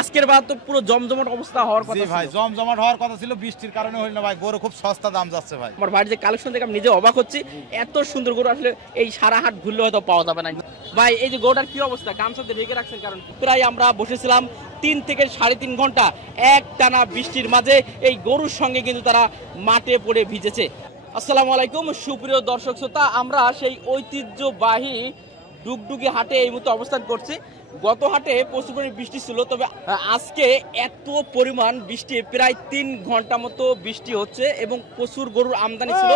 আজকের বাদ তো পুরো জমজমাট অবস্থা হওয়ার কথা জি ভাই, জমজমাট হওয়ার কথা ছিল, বৃষ্টির কারণে হইল না ভাই। গরু খুব সস্তা দাম যাচ্ছে ভাই। আমার বাড়ির যে কালেকশন দেখে আমি নিজে অবাক হচ্ছি, এত সুন্দর গরু আসলে এই সারা হাট ঘুরলে হয়তো পাওয়া যাবে না। ভাই এই যে গরুটার কি অবস্থা, গামছাতে ঢেকে রাখছেন? কারণ প্রায় আমরা বসেছিলাম 3 থেকে 3.5 ঘন্টা এক টানা বৃষ্টির মাঝে এই গরুর সঙ্গে কিন্তু তারা মাঠে পড়ে ভিজেছে। আসসালামু আলাইকুম সুপ্রিয় দর্শক শ্রোতা, আমরা সেই ঐতিহ্যবাহী ডুগডুগি হাটে এই মুহূর্তে অবস্থান করছি। গত হাটে প্রচুর পরিমাণে বৃষ্টি ছিল, তবে আজকে এত পরিমাণ বৃষ্টি, প্রায় 3 ঘন্টা মতো বৃষ্টি হচ্ছে এবং প্রচুর গরুর আমদানি ছিল,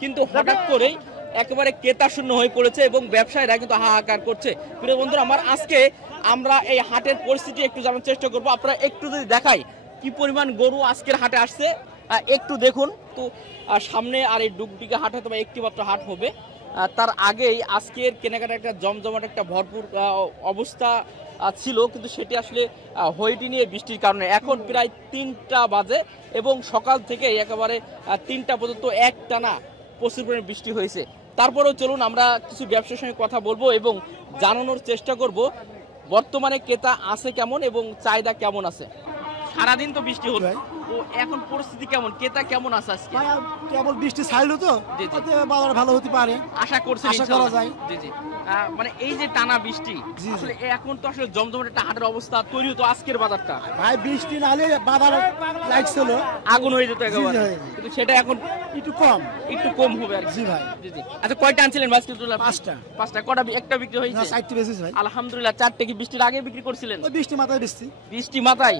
কিন্তু হঠাৎ করেই একেবারে ক্রেতা শূন্য হয়ে পড়েছে এবং ব্যবসায়ীরা কিন্তু হাহাকার করছে। প্রিয় বন্ধুরা আমার, আজকে আমরা এই হাটের পরিস্থিতি একটু জানার চেষ্টা করবো। আপনারা একটু যদি দেখাই কি পরিমাণ গরু আজকের হাটে আসছে একটু দেখুন তো। সামনে আর এই ডুগডুগি হাট হয়তো একটি মাত্র হাট হবে, তার আগেই আজকের কেনাকাটা একটা জমজমাট একটা ভরপুর অবস্থা ছিল, কিন্তু সেটি আসলে হয়টি নিয়ে বৃষ্টির কারণে। এখন প্রায় 3টা বাজে এবং সকাল থেকে একেবারে 3টা পর্যন্ত এক টানা প্রচুর পরিমাণে বৃষ্টি হয়েছে। তারপরেও চলুন আমরা কিছু ব্যবসার সঙ্গে কথা বলবো এবং জানানোর চেষ্টা করব বর্তমানে ক্রেতা আছে কেমন এবং চাহিদা কেমন আছে। সারাদিন তো বৃষ্টি হলো, তো এখন পরিস্থিতি কেমন, ক্রেতা কেমন আছে আজকে? কেবল বৃষ্টি ছাইলো তো, বাজার ভালো হতে পারে আশা করছেন? আশা করা যায়। জি জি, মানে এই যে টানা বৃষ্টি, আসলে এখন তো আসলে জমজমাট একটা হাটের অবস্থা তৈরি হতো আজকের বাজারটা। ভাই বৃষ্টি না হলে বাজার লাগছিল, আগুন হয়ে যেত একেবারে, কিন্তু সেটা এখন একটু কম হবে আর কি। জি ভাই। জি জি। আচ্ছা কয়টা আনছিলেন বাস্কেট? 5টা। কটা? একটা বিক্রি হয়েছে? 60টি বেশি ভাই। আলহামদুলিল্লাহ। 4টে কি বৃষ্টির আগে বিক্রি করছিলেন? ওই বৃষ্টি মাথায় বৃষ্টি মাথায়।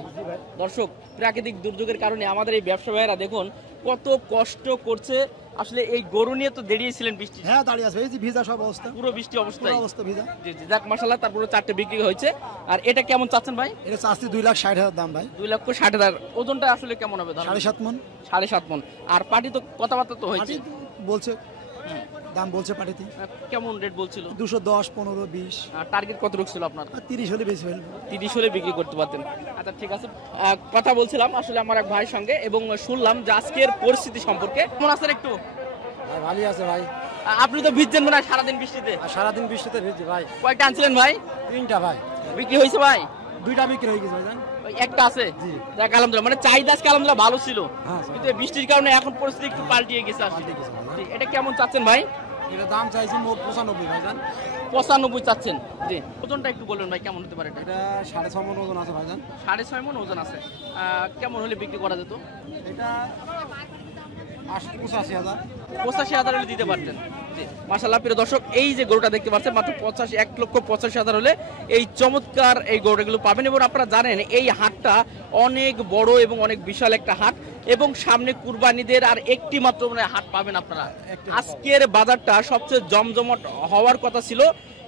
দর্শক, প্রাকৃতিক দুর্যোগের কারণে আমাদের এই ব্যবসা ভাইয়েরা দেখুন কত কষ্ট করছে। আসলে এই গরু নিয়ে তো দাঁড়িয়েছিলেন বৃষ্টি? হ্যাঁ দাঁড়িয়ে আছে, এই যে ভিজা সব অবস্থা, পুরো বৃষ্টি অবস্থা ভিজা। জি জি, যাক মাশাআল্লাহ, তারপরে 4টে বিক্রি হয়েছে। আর এটা কেমন চাচ্ছেন ভাই? এটা চাচ্ছি 2,60,000 দাম ভাই। 2,60,000। ওজনটা আসলে কেমন হবে? 7.5 মণ। 7.5 মণ। আর পাটি তো কথাবার্তা তো হয়েছে, বলছে দাম বলছে পাটিতে। কেমন রেট বলছিল? 210, 15, 20। আর টার্গেট কত ছিল আপনার? 30 হলে বেশি হইল। 30 হলে বিক্রি করতে পারতেন। আচ্ছা ঠিক আছে। কথা বলছিলাম আসলে আমার এক ভাইয়ের সঙ্গে এবং শুনলাম যে আজকের পরিস্থিতি সম্পর্কে। কেমন আছেন একটু? ভালোই আছে ভাই। আপনি তো ভিজছেন মনে হয় সারাদিন বৃষ্টিতে? সারাদিন বৃষ্টিতে ভিজছি ভাই। কয়টা আনছিলেন ভাই? 3টা ভাই। বিক্রি হয়েছে ভাই? 2টা বিক্রি হয়ে গেছে ভাই। একটা আছে? যাক আলহামদুলিল্লাহ, মানে চাহিদা আজকে আলহামদুলিল্লাহ ভালো ছিল, কিন্তু বৃষ্টির কারণে এখন পরিস্থিতি একটু পাল্টিয়ে গেছে আসলে। এটা কেমন চাচ্ছেন ভাই? এটা দাম চাইছি 95 ভাইজান। 95 চাচ্ছেন? জি। ওজনটা একটু বলবেন ভাই কেমন হতে পারে? এটা 6.5 মণ ওজন আছে ভাইজান। 6.5 মণ ওজন আছে। কেমন হলে বিক্রি করা যেত? এটা 85,000। 85,000 হলে দিতে পারতেন। জি মাশাআল্লাহ। প্রিয় দর্শক, এই যে গরুটা দেখতে পাচ্ছেন মাত্র 1,85,000 হলে এই চমৎকার এই গরুগুলো পাবেন। এবং আপনারা জানেন এই হাটটা অনেক বড় এবং অনেক বিশাল একটা হাট, এবং সামনে কুরবানিদের আর একটি মাত্র মানে হাট পাবেন আপনারা। আজকের বাজারটা সবচেয়ে জমজমাট হওয়ার কথা ছিল,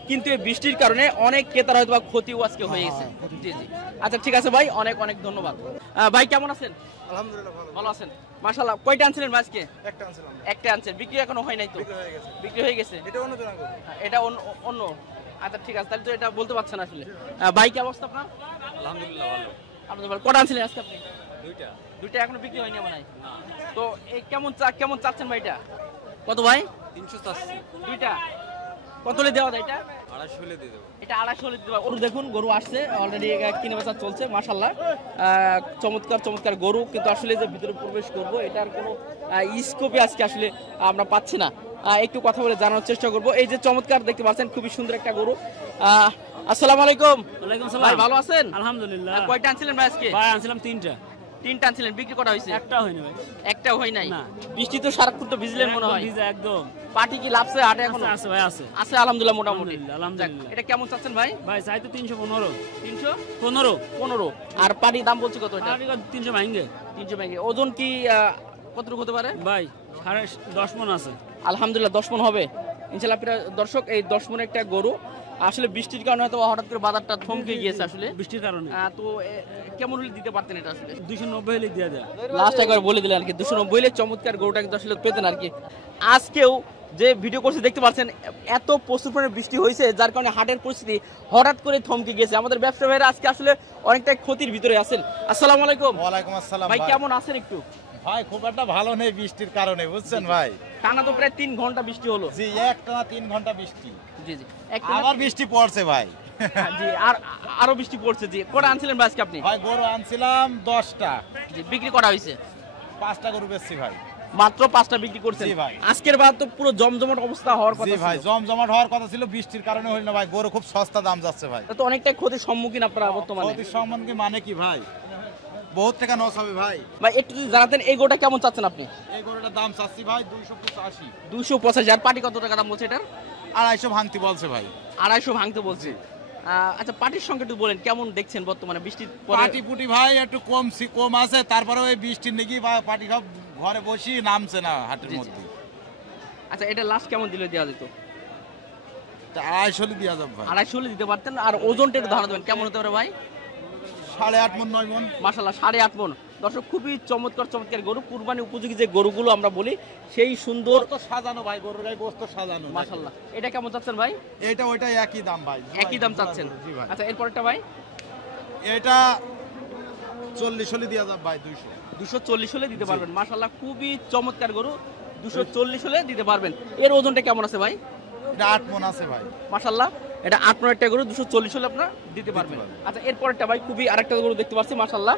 কিন্তু এই বৃষ্টির কারণে অনেক ক্রেতার হয়তো ক্ষতিও আজকে হয়ে গেছে। জি জি। আচ্ছা ঠিক আছে ভাই, অনেক অনেক ধন্যবাদ। ভাই কেমন আছেন? আলহামদুলিল্লাহ ভালো আছেন মাশাআল্লাহ। কয়টা আনছিলেন ভাই আজকে? একটা আনছিলাম। একটা আনছেন, বিক্রি এখনো হয় নাই তো? বিক্রি হয়ে গেছে। এটা অন্য জনাগো, এটা অন্য। আচ্ছা ঠিক আছে, তাহলে তো এটা বলতে পারছেন আসলে। ভাই কি অবস্থা আপনার? আলহামদুলিল্লাহ ভালো। আপনাদের কটা আনছিলেন আজকে আপনি? 2টা এখনো বিক্রি হয়নি মনে হয়। তো এই কেমন চাচ্ছেন ভাই? এটা কত ভাই? 300 চাচ্ছি। 2টা কত হলে দেওয়া যায়? এটা 250 হলে দিয়ে দেবো। এটা 250 হলে দেওয়া। ওর দেখুন গরু আসছে অলরেডি, কিনে বেচা চলছে মাশাআল্লাহ। চমৎকার গরু, কিন্তু আসলে যে ভিতরে প্রবেশ করব এটার কোনো স্কোপে আজকে আসলে আমরা পাচ্ছি না। একটু কথা বলে জানার চেষ্টা করব। এই যে চমৎকার দেখতে পাচ্ছেন, খুবই সুন্দর একটা গরু। আসসালামু আলাইকুম। ওয়ালাইকুম সালাম। ভাই ভালো আছেন? আলহামদুলিল্লাহ। কয়টা আনছিলেন ভাই আজকে? ভাই আনছিলাম 3টা। 3টা আনছিলেন, বিক্রি করা হয়েছে? একটা হয়নি ভাই। একটাও হয় নাই? না। বৃষ্টি তো সারাক্ষণ তো ভিজলেন মনে হয়। ভিজা একদম। পাটি কি লাভছে হাটে এখন? আছে ভাই, আছে আলহামদুলিল্লাহ মোটামুটি। আলহামদুলিল্লাহ। এটা কেমন চাচ্ছেন ভাই? ভাই চাইতো 315। 315। আর পাটি দাম বলছি কত? এটা 300 ভাঙে। 300 ভাঙে। ওজন কি কতটুকু হতে পারে ভাই? 10.5 মণ আছে। আলহামদুলিল্লাহ 10 মণ হবে ইনশাআল্লাহ। প্রিয় দর্শক, এই 10 মণ একটা গরু আসলে বৃষ্টির কারণে হয়তো হঠাৎ করে বাজারটা থমকে গিয়েছে আসলে বৃষ্টির কারণে। তো কেমন হলে দিতে পারতেন এটা আসলে? 290 হলে দিয়ে দেয়। লাস্ট একবার বলে দিলেন আর কি, 290 হলে চমৎকার গরুটা কিন্তু আসলে পেতেন আর কি। আজকেও যে ভিডিও করছে দেখতে পাচ্ছেন, এত প্রচুর পরিমাণে বৃষ্টি হয়েছে যার কারণে হাটের পরিস্থিতি হঠাৎ করে থমকে গিয়েছে। আমাদের ব্যবসা ভাইরা আজকে আসলে অনেকটাই ক্ষতির ভিতরে আছেন। আসসালামু আলাইকুম। ওয়ালাইকুম আসসালাম ভাই কেমন আছেন? একটু ভাই খুব একটা ভালো নেই বৃষ্টির কারণে, বুঝছেন ভাই। টানা তো প্রায় 3 ঘন্টা বৃষ্টি হলো। জি, একটানা 3 ঘন্টা বৃষ্টি। জি জি। আবার বৃষ্টি পড়ছে ভাই। জি আর আরো বৃষ্টি পড়ছে জি। কটা আনছিলেন ভাই আজকে আপনি? ভাই গরু আনছিলাম 10টা, জি বিক্রি করা হয়েছে 5টা গরু বেচছি ভাই। মাত্র 5টা বিক্রি করছেন। জি ভাই। আজকের বার তো পুরো জমজমাট অবস্থা হওয়ার কথা জি ছিল। ভাই, জমজমাট হওয়ার কথা ছিল, বৃষ্টির কারণে হইল না ভাই। গরু খুব সস্তা দাম যাচ্ছে ভাই। তো অনেকটাই ক্ষতির সম্মুখীন আপনারা বর্তমানে। ক্ষতির সম্বন্ধে মানে কি ভাই, বহুত টাকা লস হবে ভাই। ভাই একটু যদি জানাতেন এই গোটা কেমন চাচ্ছেন আপনি? এই গরুটার দাম চাচ্ছি ভাই 285। 285 আর পাটি কত টাকা দাম বলছে এটার? 250 ভাঙতি বলছে ভাই। 250 ভাঙতে বলছে। আচ্ছা পাটির সঙ্গে একটু বলেন কেমন দেখছেন বর্তমানে বৃষ্টির পরে? পাটি পুটি ভাই একটু কম আছে, তারপরে ওই বৃষ্টির নাকি পাটি সব ঘরে বসি নামছে না হাটের মধ্যে। আচ্ছা এটা লাস্ট কেমন দিলে দেওয়া যেত? 250 দিয়া যাবে ভাই। 250 দিতে পারতেন। আর ওজনটা একটু ধারণা দেবেন কেমন হতে পারে ভাই? 8.5 মণ 9 মণ। মাশাআল্লাহ 8.5 মণ। দর্শক খুবই চমৎকার গরু, কুরবানি উপযোগী যে গরুগুলো আমরা বলি সেই সুন্দর তো সাজানো ভাই, গরুর গায়ে গোস্ত সাজানো। মাশাআল্লাহ। এটা কেমন চাচ্ছেন ভাই? এটা ওইটা একই দাম ভাই। একই দাম চাচ্ছেন? জি ভাই। আচ্ছা এরপরটা ভাই? এটা 40 দিয়া যাবে ভাই। 240 হলে দিতে পারবেন। মাশাআল্লাহ খুবই চমৎকার গরু, 240 হলে দিতে পারবেন। এর ওজনটা কেমন আছে ভাই? এটা 8 মণ আছে ভাই। মাশাআল্লাহ এটা 8 মণ একটা গরু, 240 হলে আপনারা দিতে পারবেন। আচ্ছা এরপরটা ভাই খুবই আরেকটা গরু দেখতে পাচ্ছি মাশাআল্লাহ।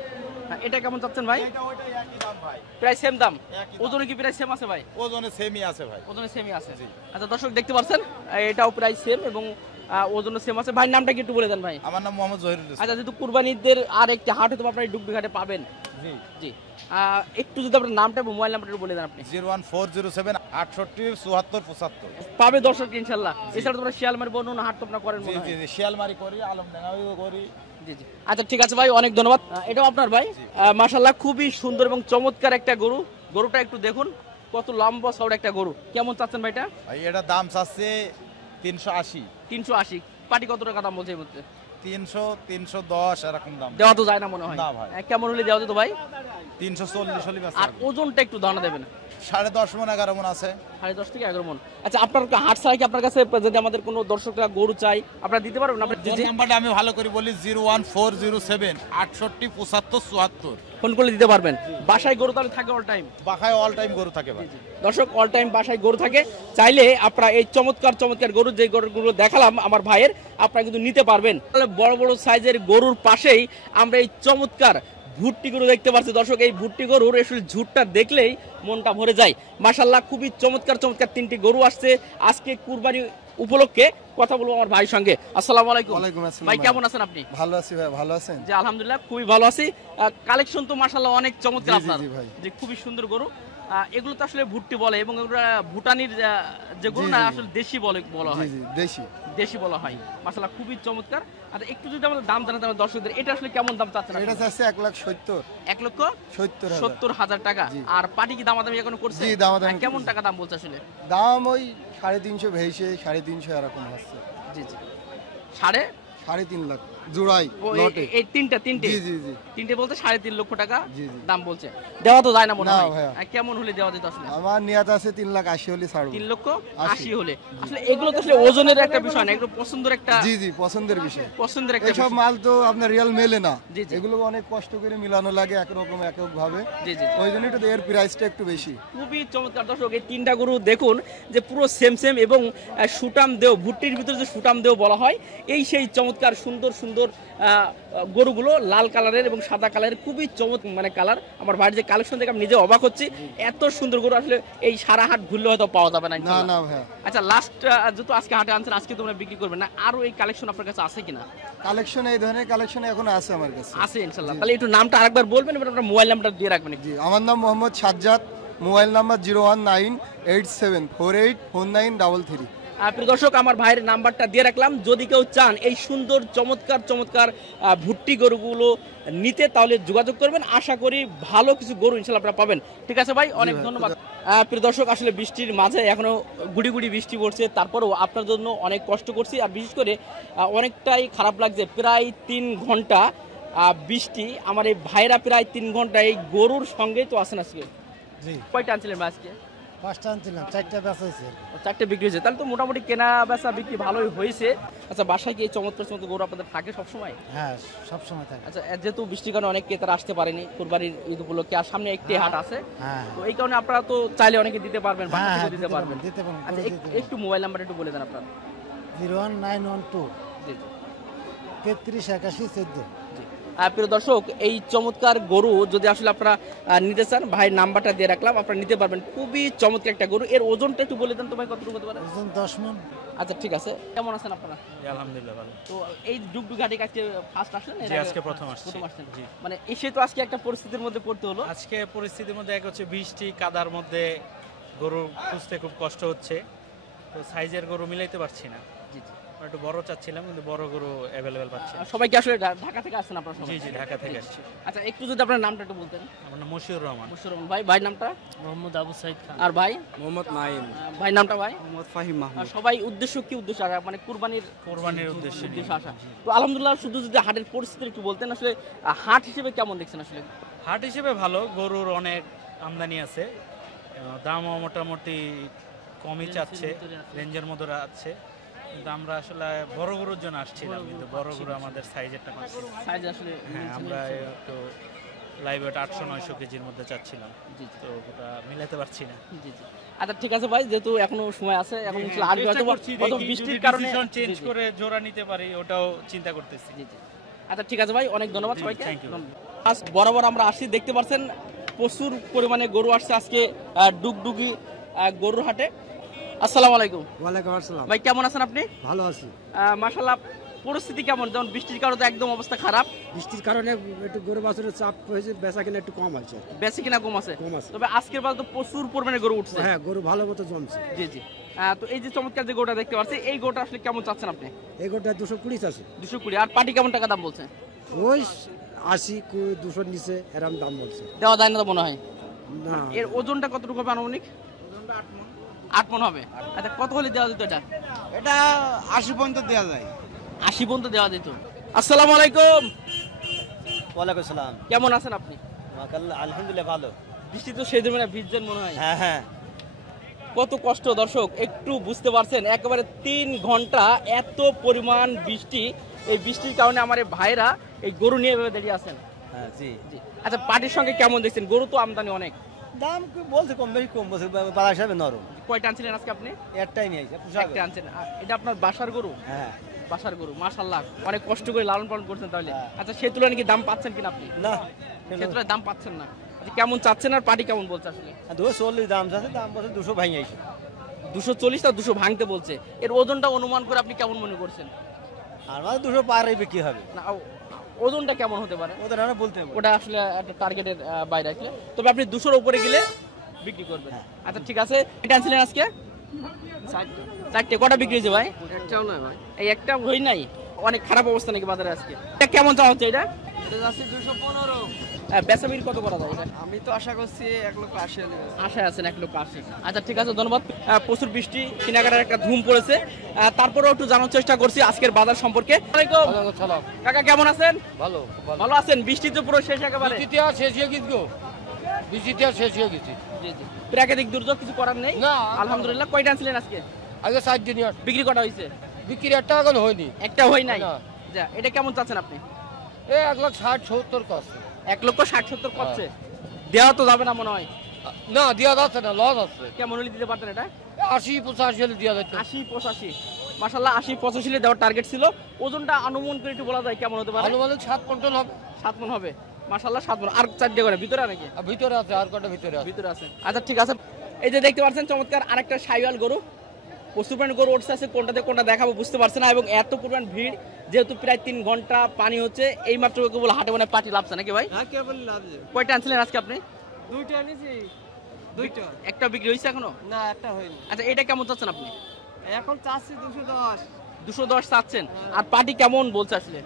এটা কেমন চাচ্ছেন ভাই? এটা ওইটা একই দাম ভাই। প্রায় সেম দাম। একই দাম। ওজনে কি প্রায় সেম আছে ভাই? ওজনে সেমই আছে ভাই। ওজনে সেমই আছে। জি। আচ্ছা দর্শক দেখতে পাচ্ছেন এটাও প্রায় সেম এবং ওজনে সেম আছে। ভাই নামটা কি একটু বলে দেন ভাই? আমার নাম মোহাম্মদ জহিরুল ইসলাম। আচ্ছা যেহেতু কুরবানিদের আর একটা হাট হয়তো আপনারা ডুগডুগ হাটে পাবেন। জি জি একটু যদি আপনার নামটা এবং মোবাইল নাম্বারটা একটু বলে দেন আপনি। 01407 68 74 75। পাবে দর্শক ইনশাআল্লাহ। এছাড়া তোমরা শিয়ালমারি বর্ণনা হাট তো আপনারা করেন মনে হয়। জি শিয়ালমারি করি, আলমডাঙ্গাও করি। জি জি আচ্ছা ঠিক আছে ভাই, অনেক ধন্যবাদ। এটাও আপনার ভাই? মাশাআল্লাহ খুবই সুন্দর এবং চমৎকার একটা গরু। গরুটা একটু দেখুন কত লম্বা চওড়া একটা গরু। কেমন চাচ্ছেন ভাইটা? ভাই এটা দাম চাচ্ছে 380। 380। পাটি কত টাকা দাম বলছে এই মুহূর্তে? 300 310 এরকম দাম। দেওয়া তো যায় না মনে হয়। না ভাই। কেমন হলে দেওয়া যেত ভাই? 340 হলে বেচা আর হবে। ওজনটা একটু ধারণা দেবেন। 10.5 মণ 11 মণ আছে। 10.5 থেকে 11 মণ। আচ্ছা আপনার হাট ছাড়া কি আপনার কাছে যদি আমাদের কোনো দর্শকরা গরু চাই আপনারা দিতে পারবেন? আপনার যে নাম্বারটা আমি ভালো করে বলি 01407 68 75 74। ফোন করলে দিতে পারবেন। বাসায় গরু তাহলে থাকে অল টাইম? বাখায় অল টাইম গরু থাকে ভাই। দর্শক অল টাইম বাসায় গরু থাকে, চাইলে আপনারা এই চমৎকার গরু যে গরুগুলো দেখালাম আমার ভাইয়ের আপনারা কিন্তু নিতে পারবেন। বড় বড় সাইজের গরুর পাশেই আমরা এই চমৎকার ভুট্টি গরু দেখতে পাচ্ছি। দর্শক এই ভুট্টি গরুর আসলে ঝুটটা দেখলেই মনটা ভরে যায়। মাশাআল্লাহ খুবই চমৎকার 3টি গরু আসছে আজকে কুরবানি উপলক্ষে। কথা বলবো আমার ভাইয়ের সঙ্গে। আসসালামু আলাইকুম। ওয়ালাইকুম আসসালাম ভাই কেমন আছেন আপনি? ভালো আছি ভাই, ভালো আছেন? জি আলহামদুলিল্লাহ খুবই ভালো আছি। কালেকশন তো মাশাআল্লাহ অনেক চমৎকার জি, জি, আপনার। জি ভাই। যে খুবই সুন্দর গরু। এগুলো তো আসলে ভুট্টি বলে এবং এগুলো ভুটানির যে গরু জি, না জি, জি। আসলে দেশি বলা জি হয়। জি দেশি। দেশি বলা হয়। মাশাআল্লাহ খুবই চমৎকার। আর একটু যদি আমাদের দাম জানাতে আমাদের দর্শকদের, এটা আসলে কেমন দাম চাচ্ছেন আপনি? এটা চাচ্ছে 1,70,000 1,70,000 70,000 টাকা। জি। আর পাটি কি দামাদামি এখনো করছে? জি, দামাদামি কেমন করছে। টাকা দাম বলছে আসলে? দাম ওই 350 ভেসে 350 এরকম হচ্ছে। জি জি সাড়ে 3.5 লাখ জোড়াই ও লটে। এই তিনটে জি জি জি তিনটে বলতে 3.5 লক্ষ টাকা জি, জি। দাম বলছে। দেওয়া তো যায় না মনে না হয়। ভাইয়া। কেমন হলে দেওয়া যেত আসলে? আমার নিয়ত আছে 3,80,000 হলে ছাড়বো। 3,80,000 হলে। আসলে এগুলো তো আসলে ওজনের একটা বিষয় না, এগুলো পছন্দের একটা জি জি পছন্দের বিষয়। একটা এইসব বিষয়। মাল তো আপনার রিয়াল মেলে না। জি, জি। এগুলো অনেক কষ্ট করে মিলানো লাগে একরকম একক ভাবে। জি জি ওই জন্য একটু এর প্রাইসটা একটু বেশি। খুবই চমৎকার। দর্শক এই 3টা গরু দেখুন যে পুরো সেম এবং সুটাম দেও, ভুট্টির ভিতরে যে সুটাম দেও বলা হয়, এই সেই চমৎকার সুন্দর গরুগুলো লাল কালারের এবং সাদা কালারের খুবই মানে কালার। আমার ভাইয়ের যে কালেকশন দেখে আমি নিজে অবাক হচ্ছি। এত সুন্দর গরু আসলে এই সারা হাট ঘুরলে হয়তো পাওয়া যাবে না না ইনশাআল্লাহ। না ভাইয়া, আচ্ছা লাস্ট যেহেতু আজকে হাটে আনছেন আজকে তোমরা বিক্রি করবে না, আরো এই কালেকশন আপনার কাছে আছে কিনা? কালেকশন এই ধরনের কালেকশন এখন আছে আমার কাছে। আছে ইনশাআল্লাহ। তাহলে একটু নামটা আরেকবার বলবেন এবং আপনার মোবাইল নাম্বারটা দিয়ে রাখবেন একটু। জি, আমার নাম মোহাম্মদ সাজ্জাদ, মোবাইল নাম্বার 01987484933। প্রিয় দর্শক আমার ভাইয়ের নাম্বারটা দিয়ে রাখলাম, যদি কেউ চান এই সুন্দর চমৎকার ভুট্টি গরুগুলো নিতে তাহলে যোগাযোগ করবেন। আশা করি ভালো কিছু গরু ইনশাআল্লাহ আপনারা পাবেন। ঠিক আছে ভাই, অনেক ভাই, ধন্যবাদ। প্রিয় দর্শক আসলে বৃষ্টির মাঝে এখনো গুড়ি বৃষ্টি পড়ছে, তারপরেও আপনার জন্য অনেক কষ্ট করছি। আর বিশেষ করে অনেকটাই খারাপ লাগছে, প্রায় 3 ঘন্টা বৃষ্টি। আমার এই ভাইরা প্রায় 3 ঘন্টা এই গরুর সঙ্গেই তো আসেন আজকে। জি, কয়টা আনছিলেন ভাই আজকে? 5টা আনছিলাম, 4টা বেচা হয়েছে। 4টে বিক্রি হয়েছে, তাহলে তো মোটামুটি কেনা বেচা বিক্রি ভালোই হয়েছে। আচ্ছা বাসায় কি এই চমৎকার গরু আপনাদের থাকে সবসময়? হ্যাঁ, সব সময় থাকে। আচ্ছা যেহেতু বৃষ্টির কারণে অনেক ক্রেতারা আসতে পারেনি কুরবানির ঈদ উপলক্ষে, আর সামনে একটি হাট আছে, হ্যাঁ, তো এই কারণে আপনারা তো চাইলে অনেকে দিতে পারবেন, বাসা হ্যাঁ, থেকেও দিতে পারবেন। দিতে পারবেন, আচ্ছা একটু মোবাইল নাম্বার একটু বলে দেন আপনার। 01912 জি জি 33, 81, 14। প্রিয় দর্শক, এই চমৎকার গরু যদি আসলে আপনারা নিতে চান, ভাইয়ের নাম্বারটা দিয়ে রাখলাম, আপনারা নিতে পারবেন। খুবই চমৎকার একটা গরু। এর ওজনটা একটু বলে দেন তো ভাই, কতটুকু হতে পারে? ওজন 10 মণ। আচ্ছা ঠিক আছে। কেমন আছেন আপনারা? আলহামদুলিল্লাহ ভালো। তো এই ডুগডুগ হাটে আজকে ফার্স্ট আসলেন? জি, আজকে প্রথম আসছি। জি। মানে এসে তো আজকে একটা পরিস্থিতির মধ্যে পড়তে হলো। আজকে পরিস্থিতির মধ্যে এক হচ্ছে বৃষ্টি, কাদার মধ্যে গরু খুঁজতে খুব কষ্ট হচ্ছে, তো সাইজের গরু মিলাইতে পারছি না। জি জি। একটু বড় চাচ্ছিলাম, কিন্তু বড় গরু অ্যাভেলেবেল পাচ্ছি না। সবাই কি আসলে ঢাকা থেকে আসছেন আপনারা সবাই? জি জি, ঢাকা থেকে আসছি। আচ্ছা একটু যদি আপনার নামটা একটু বলতেন। আমার নাম মশিউর রহমান। মুশারফ ভাই, ভাই নামটা? মোহাম্মদ আবু সাইদ খান। আর ভাই? মোহাম্মদ নাইম। ভাই নামটা ভাই? মোহাম্মদ ফাহিম আর মাহমুদ। সবাই উদ্দেশ্য কি উদ্দেশ্য মানে কুরবানির উদ্দেশ্যে উদ্দেশ্য আসা। তো আলহামদুলিল্লাহ, শুধু যদি হাটের পরিস্থিতি একটু বলতেন আসলে, হাট হিসেবে কেমন দেখছেন আসলে? হাট হিসেবে ভালো, গরুর অনেক আমদানি আছে, দামও মোটামুটি কমই চাচ্ছে, রেঞ্জের মধ্যে আছে। কিন্তু আমরা আসলে বড় গরুর জন্য আসছিলাম, কিন্তু বড় গরু আমাদের সাইজেরটা পাচ্ছি না। সাইজ আসলে হ্যাঁ, আমরা একটু লাইভ ওয়েট 800-900 কেজির মধ্যে চাচ্ছিলাম, তো ওটা মিলাতে পারছি না। জি জি। আচ্ছা ঠিক আছে ভাই, যেহেতু এখনো সময় আছে, এখন আসবে হয়তো বৃষ্টির কারণে চেঞ্জ করে জোড়া নিতে পারি, ওটাও চিন্তা করতেছি। জি জি। আচ্ছা ঠিক আছে ভাই, অনেক ধন্যবাদ সবাইকে। Thank you. আজ বরাবর আমরা আসছি, দেখতে পাচ্ছেন প্রচুর পরিমাণে গরু আসছে আজকে ডুগডুগি গরুর হাটে। আসসালামু আলাইকুম। ওয়ালাইকুম আসসালাম। ভাই কেমন আছেন আপনি? ভালো আছি। মাশাআল্লাহ, পরিস্থিতি কেমন? যেমন বৃষ্টির কারণে একদম অবস্থা খারাপ, বৃষ্টির কারণে একটু গরু বাছুরের চাপ হয়েছে, বেচা কিনা একটু কম আছে। বেশি কিনা কম আছে? কম আছে। তবে আজকের বাজারে তো প্রচুর পরিমাণে গরু উঠছে। হ্যাঁ, গরু ভালো মতো জমছে। জি জি। তো এই যে চমৎকার যে গরুটা দেখতে পাচ্ছি, এই গরুটা আসলে কেমন চাচ্ছেন আপনি? এই গরুটা 220 আছে। 220। আর পাটি কেমন টাকা দাম বলছে? ওই 80, 200 নিচে এরকম দাম বলছে। দেওয়া যায় না তো মনে হয়। না, এর ওজনটা কতটুকু হবে আনুমানিক? 8 মণ হবে। আচ্ছা কত হলে দেওয়া যেত এটা? এটা 80 পর্যন্ত দেওয়া যায়। 80 পর্যন্ত দেওয়া যেত। আসসালামু আলাইকুম। ওয়ালাইকুম সালাম। কেমন আছেন আপনি? আলহামদুলিল্লাহ ভালো। বৃষ্টি তো সেই দিনে ভিজছেন মনে হয়। হ্যাঁ হ্যাঁ, কত কষ্ট দর্শক, একটু বুঝতে পারছেন। একেবারে 3 ঘন্টা এত পরিমাণ বৃষ্টি। এই বৃষ্টির কারণে আমার এই ভাইরা এই গরু নিয়ে এভাবে দাঁড়িয়ে আছেন। হ্যাঁ জি। জি। আচ্ছা পাটির সঙ্গে কেমন দেখছেন? গরু তো আমদানি অনেক। দাম বলছে কম বেশি, কম বলছে, বাজার হিসাবে নরম। কয়টা আনছিলেন আজকে আপনি? একটাই নিয়ে আসছে। একটা আনছেন। এটা আপনার বাসার গরু? হ্যাঁ। বাসার গরু, মাশাআল্লাহ, অনেক কষ্ট করে লালন পালন করছেন তাহলে। আচ্ছা সেই তুলনায় কি দাম পাচ্ছেন কিনা আপনি? না, সেই তুলনায় দাম পাচ্ছেন না। আচ্ছা, কেমন চাচ্ছেন আর পাটি কেমন বলছে আসলে? 240 দাম আছে, দাম বলছে 200 ভাঙি আইছে। 240 না 200 ভাঙতে বলছে। এর ওজনটা অনুমান করে আপনি কেমন মনে করছেন? আর মানে 200 পার হইবে কি হবে? না ওজনটা কেমন হতে পারে? ওদের আমরা বলতে হবে। ওটা আসলে একটা টার্গেটের বাইরে রাখলে, তবে আপনি 200-র উপরে গেলে বিক্রি করবেন। আচ্ছা ঠিক আছে। এটা আনছিলেন আজকে 4টে। কটা বিক্রি হয়েছে ভাই? একটাও নয় ভাই। এই একটা হই নাই? অনেক খারাপ অবস্থা নাকি বাজারে আজকে? এটা কেমন চাওয়া হচ্ছে এটা? এটা যাচ্ছে 215। বেচা বিক্রি কত করা যায় এটা? আমি তো আশা করছি 1,80,000 হলে বেচবো। আশায় আছেন 1,80,000। আচ্ছা ঠিক আছে, ধন্যবাদ। প্রচুর বৃষ্টি, কেনাকাটার একটা ধুম পড়েছে। তারপরেও একটু জানার চেষ্টা করছি আজকের বাজার সম্পর্কে। ওয়ালাইকুম। কাকা কেমন আছেন? ভালো ভালো আছেন? বৃষ্টি তো পুরো শেষ একেবারে। শেষ হয়ে গেছে গো। বৃষ্টিতে শেষ হয়ে গেছে। জি জি। প্রাকৃতিক দুর্যোগ, কিছু করার নেই। না। আলহামদুলিল্লাহ। কয়টা আনছিলেন আজকে? আগে 7 দিন বিক্রি কটা হয়েছে? বিক্রি একটা এখন হয়নি। একটা হয় নাই? না। যা, এটা কেমন চাচ্ছেন আপনি? 1,60,70 কষ্ট। 1,60,70 করছে। দেওয়া তো যাবে না মনে হয়। না দেওয়া যাচ্ছে না, লস আছে। কেমন হলে দিতে পারতেন এটা? 80-85 হলে দেওয়া যাচ্ছে। 80-85। মাশাআল্লাহ, 80-85 দেওয়ার টার্গেট ছিল। ওজনটা অনুমান করে একটু বলা যায় কেমন হতে পারে? আনুমানিক 7 কুইন্টাল হবে। 7 মণ হবে। মাশাআল্লাহ 7 মণ। আর 4টে করে ভিতরে নাকি? আর ভিতরে আছে, আর কটা ভিতরে আছে। ভিতরে আছে। আচ্ছা ঠিক আছে। এই যে দেখতে পাচ্ছেন চমৎকার আরেকটা শাইওয়াল গরু। প্রচুর পরিমাণ গরু উঠছে আছে, কোনটাতে কোনটা দেখাবো বুঝতে পারছে না। এবং এত পরিমাণ ভিড়, যেহেতু প্রায় 3 ঘন্টা পানি হচ্ছে। এই মাত্র কেবল হাটে মানে পাটি লাভছে নাকি ভাই? হ্যাঁ কেবল লাভছে। কয়টা আনছিলেন আজকে আপনি? 2টা নিছি। 2টা। একটা বিক্রি হয়েছে এখনো? না একটা হয়নি। আচ্ছা এটা কেমন চাচ্ছেন আপনি? এখন চাচ্ছি 210। 210 চাচ্ছেন। আর পাটি কেমন বলছে আসলে?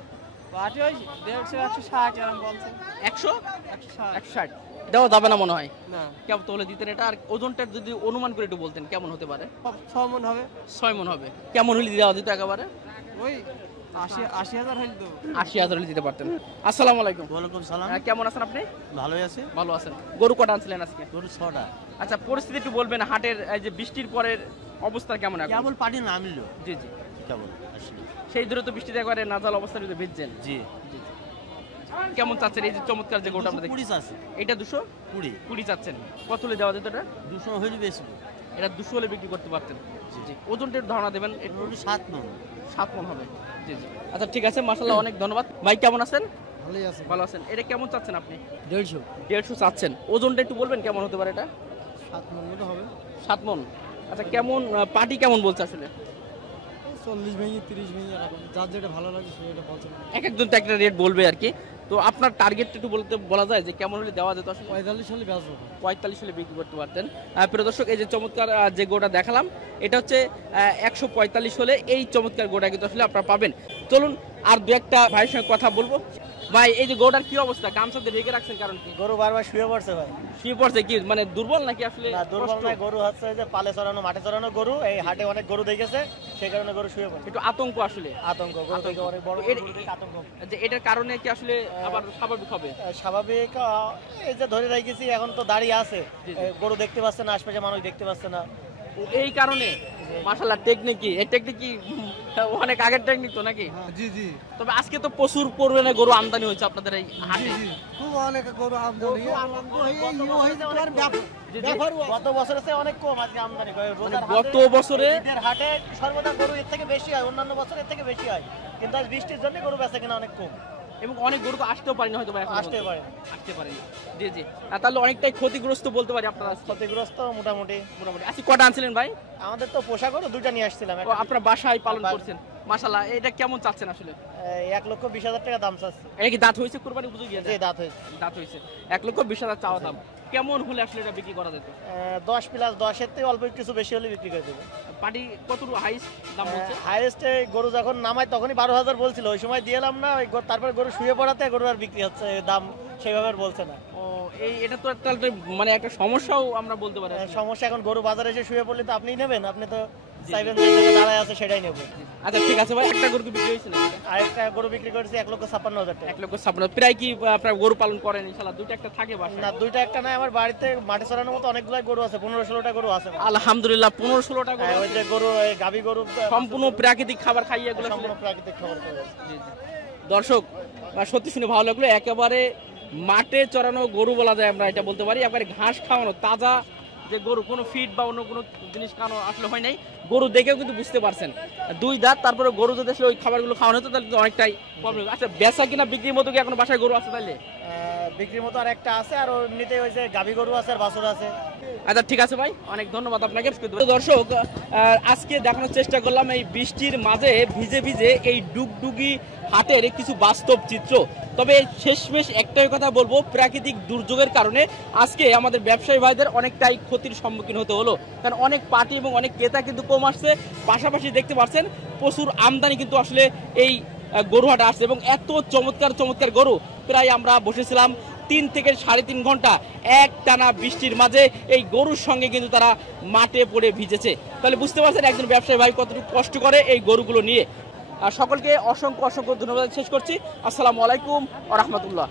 পাটি ওই 150-160 এরকম বলছে। 100? 160। 160 দেওয়া যাবে না মনে হয়। না কেমন তাহলে দিতেন এটা? আর ওজনটা যদি অনুমান করে একটু বলতেন কেমন হতে পারে? 6 মণ হবে। 6 মণ হবে। কেমন হলে দেওয়া যেত একেবারে? ওই 80,000 হইল তো। 80,000 হলে দিতে পারতেন। আসসালামু আলাইকুম। ওয়ালাইকুম সালাম। কেমন আছেন আপনি? ভালোই আছে। ভালো আছেন। গরু কটা আনছিলেন আজকে? গরু 6টা। আচ্ছা পরিস্থিতি একটু বলবেন, হাটের এই যে বৃষ্টির পরের অবস্থা কেমন এখন? কেবল পাটি নামিলো। জি জি। কেবল আসলে। সেই দূরে তো বৃষ্টিতে একবারে নাজাল অবস্থার ভিতরে ভিজছেন। জি। কেমন চাচ্ছেন এই যে চমৎকার যে গরুটা আমরা দেখি? 220 আছে। এটা 220 20 চাচ্ছেন। কত হলে দেওয়া যেত এটা? 200 হইলে বেশি। এটা 200 হলে বিক্রি করতে পারতেন। জি, ওজনটা একটু ধারণা দেবেন? 7 মণ। 7 মণ হবে। জি জি, আচ্ছা ঠিক আছে, মাশাআল্লাহ, অনেক ধন্যবাদ। ভাই কেমন আছেন? ভালোই আছে। ভালো আছেন। এটা কেমন চাচ্ছেন আপনি? 150 150 চাচ্ছেন। ওজনটা একটু বলবেন কেমন হতে পারে এটা? 7 মণ মতো হবে। 7 মণ। আচ্ছা, কেমন পাটি কেমন বলছে আসলে? 40 ভেঙে 30 ভেঙে এরকম যার যেটা ভালো লাগে সেটা বলছে। এক একজন তো একটা রেট বলবে আর কি। তো আপনার টার্গেটটা একটু বলা যায় যে কেমন হলে দেওয়া যেত আসলে? 45 হলে বেচবো। 45 হলে বিক্রি করতে পারতেন। প্রিয় দর্শক, এই যে চমৎকার যে গোটা দেখালাম, এটা হচ্ছে 145 হলে এই চমৎকার গোটা কিন্তু আসলে আপনারা পাবেন। চলুন আর দু একটা ভাইয়ের সঙ্গে কথা বলবো। ভাই, এই যে গোটার কি অবস্থা? গামছাতে ঢেকে রাখছেন কারণ কি? গরু বারবার শুয়ে পড়ছে ভাই। শুয়ে পড়ছে কি মানে দুর্বল নাকি আসলে? না, দুর্বল কষ্ট? নয়, গরু হচ্ছে যে পালে চড়ানো মাঠে চড়ানো গরু, এই হাটে অনেক গরু দেখেছে সেই কারণে গরু শুয়ে পড়ছে। একটু আতঙ্ক আসলে। আতঙ্ক, গরু দেখে অনেক বড় এর- গরু দেখে আতঙ্ক। যে এটার কারণে কি আসলে আবার স্বাভাবিক হবে? স্বাভাবিক, এই যে ধরে রেখেছি এখন তো দাঁড়িয়ে আছে, গরু দেখতে পাচ্ছে না, আশপাশে মানুষ দেখতে পাচ্ছে না। এই কারণে মাশাআল্লাহ, টেকনিক কি? এই টেকনিক কি অনেক আগের টেকনিক তো নাকি? জি জি তবে আজকে তো প্রচুর পরিমাণে গরু আমদানি হয়েছে আপনাদের এই হাটে। খুব অনেক গরু আমদানি। গত বছরের চেয়ে অনেক কম আজকে আমদানি। রোজার গত হাটে, বছরে ঈদের হাটে সর্বদা গরু এর থেকে বেশি হয়, অন্যান্য বছর এর থেকে বেশি হয়, কিন্তু আজ বৃষ্টির জন্য গরু বেচা কিনা অনেক কম। এবং অনেক গরু তো আসতেও পারেনি হয়তো বা এখন আসতে পর্যন্ত। পারে আসতে পারেনি। জি জি, তাহলে অনেকটাই ক্ষতিগ্রস্ত বলতে পারি আপনারা আজকে। ক্ষতিগ্রস্ত মোটামুটি। মোটামুটি আজকে কটা আনছিলেন ভাই? আমাদের তো পোষা গরু দুইটা নিয়ে আসছিলাম। ও, আপনারা বাসায় পালন করছেন? মাশাআল্লাহ, এটা কেমন চাচ্ছেন আসলে? 1,20,000 টাকা দাম চাচ্ছে। এটা কি দাঁত হয়েছে কুরবানি উপযোগী? জি, দাঁত হয়েছে। দাঁত হয়েছে। 1,20,000 চাওয়া দাম। কেমন হলে আসলে এটা বিক্রি করা যেত? 10 + 10 এর থেকে অল্প কিছু বেশি হলে বিক্রি করে দেবো। পাটি কতটুকু হাইস্ট দাম বলছে? হাইয়েস্টে গরু যখন নামায় তখনই 12,000 বলছিল, ওই সময় দিয়ে এলাম না, তারপরে গরু শুয়ে পড়াতে গরু আর বিক্রি হচ্ছে, দাম সেইভাবে আর বলছে না। ও, এটা তো একটা মানে একটা সমস্যাও আমরা বলতে পারি। সমস্যা, এখন গরু বাজারে এসে শুয়ে পড়লে তো আপনিই নেবেন, আপনি তো চাইবেন যে জায়গায় দাঁড়ায় আছে সেটাই নেব। আচ্ছা ঠিক আছে ভাই, একটা গরু কি বিক্রি হয়েছে না? আরেকটা গরু বিক্রি করেছি 1,56,000 টাকা। 1,56,000। প্রায় কি আপনার গরু পালন করেন ইনশাআল্লাহ? দুইটা একটা থাকে বাসায়? না, দুইটা একটা নাই, আমার বাড়িতে মাঠে চড়ানোর মতো অনেকগুলো গরু আছে, 15-16টা গরু আছে। আলহামদুলিল্লাহ, 15-16টা গরু। ওই যে গরু, গাভী গরু সম্পূর্ণ প্রাকৃতিক খাবার খাইয়ে এগুলো আসলে- সম্পূর্ণ প্রাকৃতিক খাবার খায়। জি, জি। দর্শক, সত্যি শুনে ভালো লাগলো। একেবারে মাঠে চড়ানো গরু বলা যায়, আমরা এটা বলতে পারি। একেবারে ঘাস খাওয়ানো তাজা যে গরু, কোনো ফিড বা অন্য কোনো জিনিস খাওয়ানো আসলে হয় নাই। গরু দেখেও কিন্তু বুঝতে পারছেন 2 দাঁত। তারপরে গরু যদি আসলে ওই খাবারগুলো খাওয়ানো হতো তাহলে তো অনেকটাই প্রবলেম। আচ্ছা, বেচা কিনা বিক্রির মতো কি এখন বাসায় গরু আছে তাইলে? বিক্রির মতো আর একটা আছে, আর এমনিতে ওই যে গাভী গরু আছে আর বাছুর আছে। আচ্ছা ঠিক আছে ভাই, অনেক ধন্যবাদ আপনাকে। দর্শক, আজকে দেখানোর চেষ্টা করলাম এই বৃষ্টির মাঝে ভিজে ভিজে এই ডুগডুগি হাটের কিছু বাস্তব চিত্র। তবে শেষমেশ একটাই কথা বলবো, প্রাকৃতিক দুর্যোগের কারণে আজকে আমাদের ব্যবসায়ী ভাইদের অনেকটাই ক্ষতির সম্মুখীন হতে হলো। কারণ অনেক পার্টি এবং অনেক ক্রেতা কিন্তু কম আসছে। পাশাপাশি দেখতে পাচ্ছেন প্রচুর আমদানি কিন্তু আসলে এই গরুহাটে আসছে, এবং এত চমৎকার চমৎকার গরু। প্রায় আমরা বসেছিলাম 3 থেকে 3.5 ঘন্টা এক টানা বৃষ্টির মাঝে এই গরুর সঙ্গে কিন্তু তারা মাঠে পড়ে ভিজেছে। তাহলে বুঝতে পারছেন একজন ব্যবসায়ী ভাই কতটুকু কষ্ট করে এই গরুগুলো নিয়ে। আর সকলকে অসংখ্য অসংখ্য ধন্যবাদ শেষ করছি। আসসালামু আলাইকুম ওয়া রাহমাতুল্লাহ।